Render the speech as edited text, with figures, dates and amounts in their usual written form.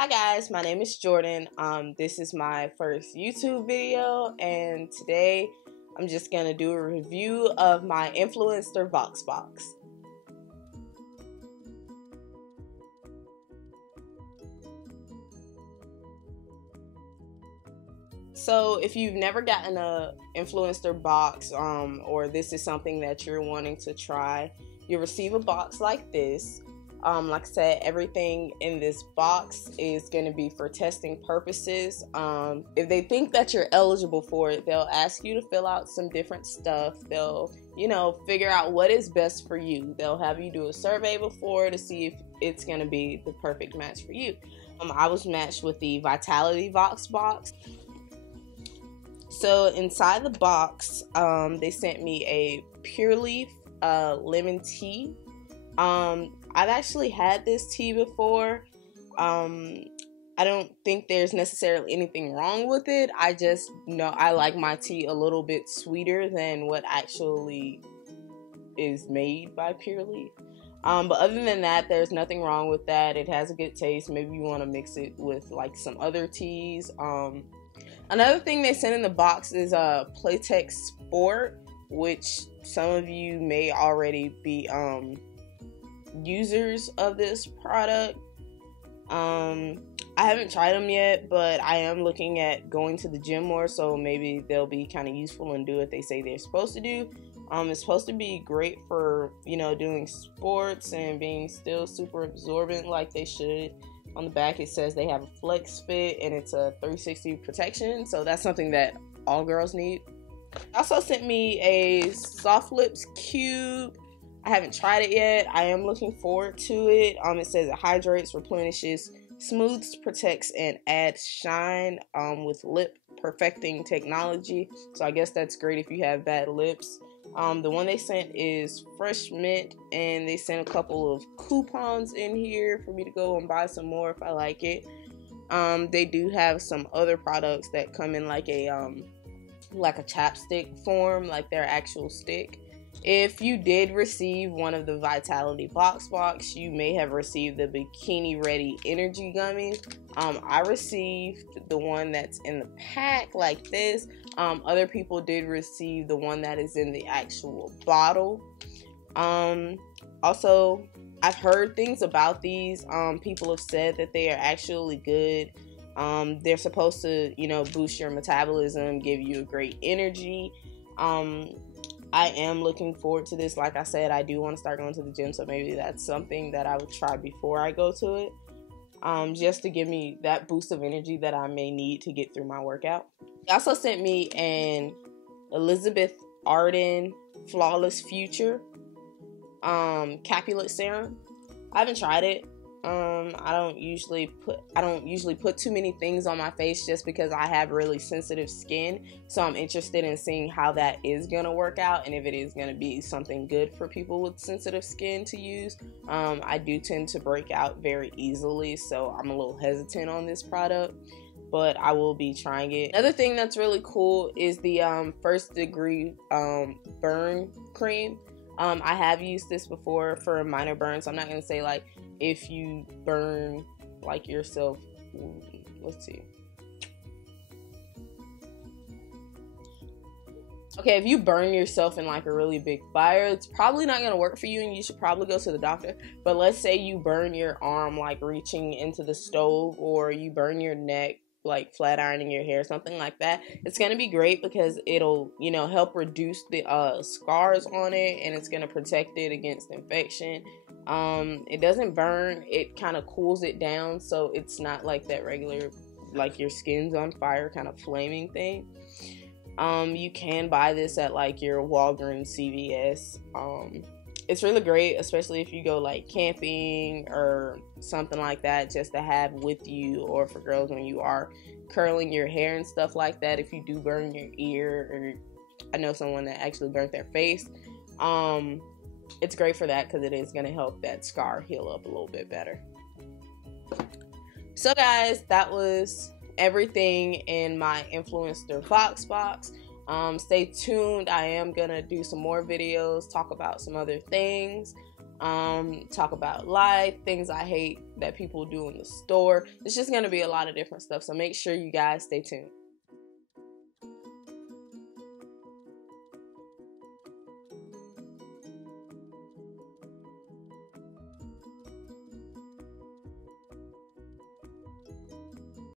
Hi guys, my name is Jordan. This is my first YouTube video, and today I'm just gonna do a review of my Influenster VoxBox. So if you've never gotten a Influenster box, or this is something that you're wanting to try, you'll receive a box like this. Like I said, everything in this box is going to be for testing purposes. If they think that you're eligible for it, they'll ask you to fill out some different stuff. They'll, figure out what is best for you. They'll have you do a survey before to see if it's going to be the perfect match for you. I was matched with the Vitality VoxBox. So inside the box, they sent me a Pure Leaf lemon tea. I've actually had this tea before. I don't think there's necessarily anything wrong with it. I just know I like my tea a little bit sweeter than what actually is made by Pure Leaf. But other than that, there's nothing wrong with that. It has a good taste. Maybe you want to mix it with like some other teas. Another thing they sent in the box is a Playtex Sport, which some of you may already be users of this product. I haven't tried them yet, but I am looking at going to the gym more, so maybe they'll be kind of useful and do what they say they're supposed to do. It's supposed to be great for, doing sports and being still super absorbent like they should. On the back it says they have a flex fit and it's a 360 protection, so that's something that all girls need. They also sent me a Soft Lips cube. I haven't tried it yet. I am looking forward to it. It says it hydrates, replenishes, smooths, protects, and adds shine with lip perfecting technology. So I guess that's great if you have bad lips. The one they sent is fresh mint, and they sent a couple of coupons in here for me to go and buy some more if I like it. They do have some other products that come in like a chapstick form, like their actual stick. If you did receive one of the Vitality VoxBox, you may have received the Bikini Ready Energy Gummies. I received the one that's in the pack like this. Other people did receive the one that is in the actual bottle. Also, I've heard things about these. People have said that they are actually good. They're supposed to, boost your metabolism, give you a great energy. I am looking forward to this. Like I said, I do want to start going to the gym, so maybe that's something that I would try before I go to it, just to give me that boost of energy that I may need to get through my workout. They also sent me an Elizabeth Arden Flawless Future Capulet Serum. I haven't tried it. I don't usually put too many things on my face just because I have really sensitive skin, so I'm interested in seeing how that is gonna work out and if it is gonna be something good for people with sensitive skin to use. I do tend to break out very easily, so I'm a little hesitant on this product, but I will be trying it. Another thing that's really cool is the First Degree burn cream. I have used this before for minor burns, so I'm not gonna say like if you burn like yourself. Let's see. Okay, if you burn yourself in like a really big fire, it's probably not gonna work for you and you should probably go to the doctor. But let's say you burn your arm like reaching into the stove, or you burn your neck like flat ironing your hair, something like that. It's gonna be great because it'll, help reduce the scars on it, and it's gonna protect it against infection. It doesn't burn, it kind of cools it down, so it's not like that regular, like your skin's on fire kind of flaming thing. You can buy this at like your Walgreens, CVS. It's really great, especially if you go like camping or something like that, just to have with you, or for girls when you are curling your hair and stuff like that. If you do burn your ear, or I know someone that actually burnt their face, it's great for that because it is going to help that scar heal up a little bit better. So guys, that was everything in my Influenster VoxBox. Stay tuned. I am gonna do some more videos, talk about some other things. talk about life, things I hate that people do in the store. It's just going to be a lot of different stuff. So make sure you guys stay tuned.